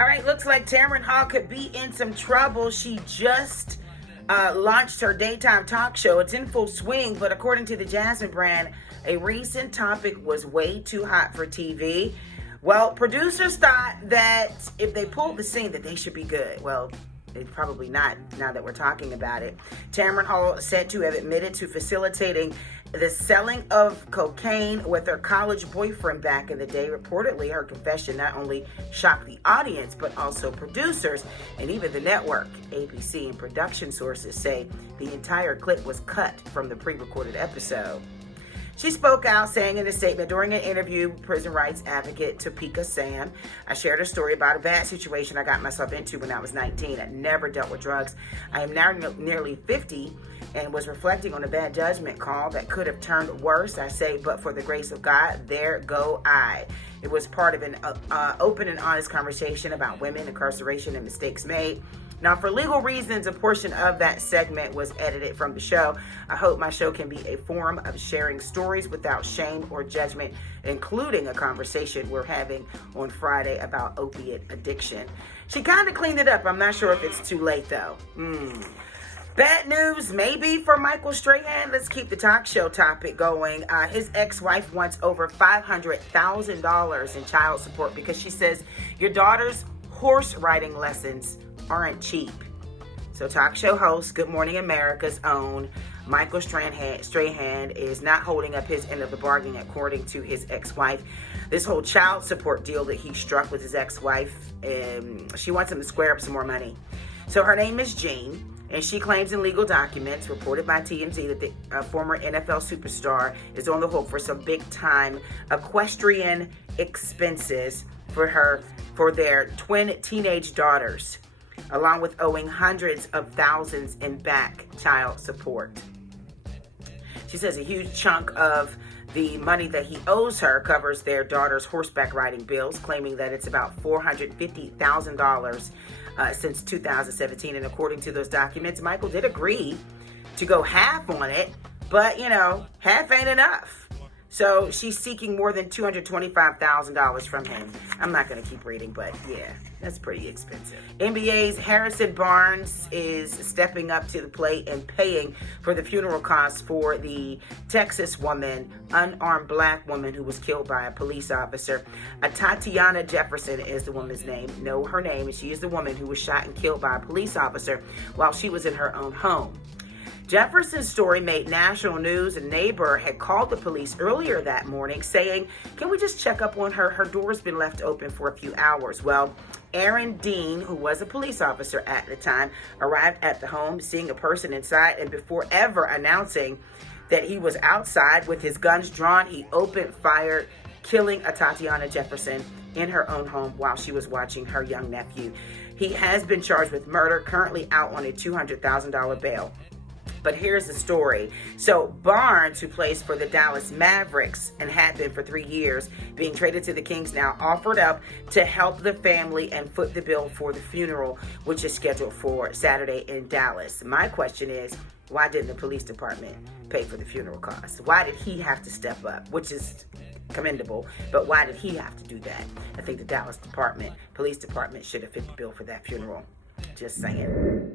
All right, looks like Tamron Hall could be in some trouble. She just launched her daytime talk show. It's in full swing, but according to the Jasmine brand, a recent topic was way too hot for TV. Well, producers thought that if they pulled the scene that they should be good. Well, they probably not, now that we're talking about it. Tamron Hall said to have admitted to facilitating the selling of cocaine with her college boyfriend back in the day. Reportedly, her confession not only shocked the audience, but also producers and even the network. ABC and production sources say the entire clip was cut from the pre-recorded episode. She spoke out, saying in a statement during an interview with prison rights advocate Topeka Sam, I shared a story about a bad situation I got myself into when I was 19. I never dealt with drugs. I am now nearly 50 and was reflecting on a bad judgment call that could have turned worse. I say, but for the grace of God, there go I. It was part of an open and honest conversation about women, incarceration, and mistakes made. Now, for legal reasons, a portion of that segment was edited from the show. I hope my show can be a forum of sharing stories without shame or judgment, including a conversation we're having on Friday about opiate addiction. She kind of cleaned it up. I'm not sure if it's too late, though. Bad news, maybe, for Michael Strahan. Let's keep the talk show topic going. His ex-wife wants over $500,000 in child support because she says your daughter's horse riding lessons aren't cheap. So talk show host, Good Morning America's own Michael Strahan is not holding up his end of the bargain, according to his ex-wife. This whole child support deal that he struck with his ex-wife, she wants him to square up some more money. So her name is Jean, and she claims in legal documents reported by TMZ that the former NFL superstar is on the hook for some big-time equestrian expenses for their twin teenage daughters, along with owing hundreds of thousands in back child support. She says a huge chunk of the money that he owes her covers their daughter's horseback riding bills, claiming that it's about $450,000 since 2017. And according to those documents, Michael did agree to go half on it, but, half ain't enough. So she's seeking more than $225,000 from him. I'm not going to keep reading, but yeah, that's pretty expensive. NBA's Harrison Barnes is stepping up to the plate and paying for the funeral costs for the Texas woman, unarmed black woman who was killed by a police officer. Tatiana Jefferson is the woman's name. Know her name, and she is the woman who was shot and killed by a police officer while she was in her own home. Jefferson's story made national news. A neighbor had called the police earlier that morning saying, can we just check up on her? Her door's been left open for a few hours. Well, Aaron Dean, who was a police officer at the time, arrived at the home, seeing a person inside, and before ever announcing that he was outside with his guns drawn, he opened fire, killing Tatiana Jefferson in her own home while she was watching her young nephew. He has been charged with murder, currently out on a $200,000 bail. But here's the story. So Barnes, who plays for the Dallas Mavericks and had been for 3 years, being traded to the Kings now, offered up to help the family and foot the bill for the funeral, which is scheduled for Saturday in Dallas. My question is, why didn't the police department pay for the funeral costs? Why did he have to step up, which is commendable, but why did he have to do that? I think the Dallas police department should have fit the bill for that funeral. Just saying.